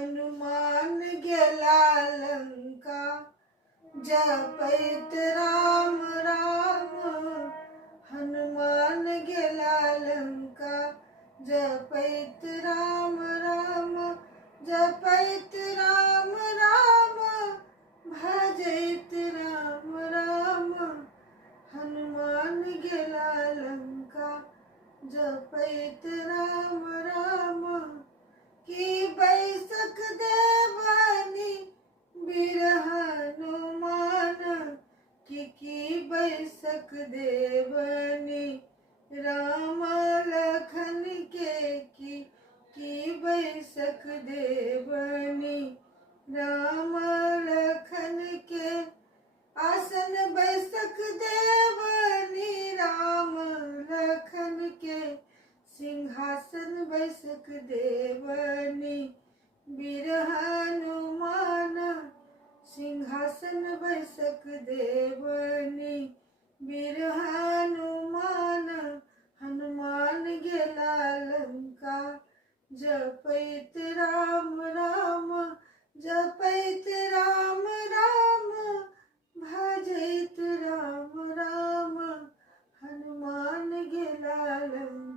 हनुमान गेला लंका जपैत राम राम। हनुमान गेला लंका जपैत राम राम। जपैत राम राम भजैत राम राम। हनुमान गेला लंका जपैत राम राम। की बैसक देवनी बीर हनुमान। की बैसक देवनी राम लखन के। की बैसक देवनी राम लखन के। आसन बैसक देवनी राम लखन के। सिंहासन बैसक देवनी बीर हनुमान। सिंहासन बैसक देवनी बीर हनुमान। हनुमान गेला लंका जपैत राम राम। जपैत राम राम भजैत राम राम। हनुमान गेला लंका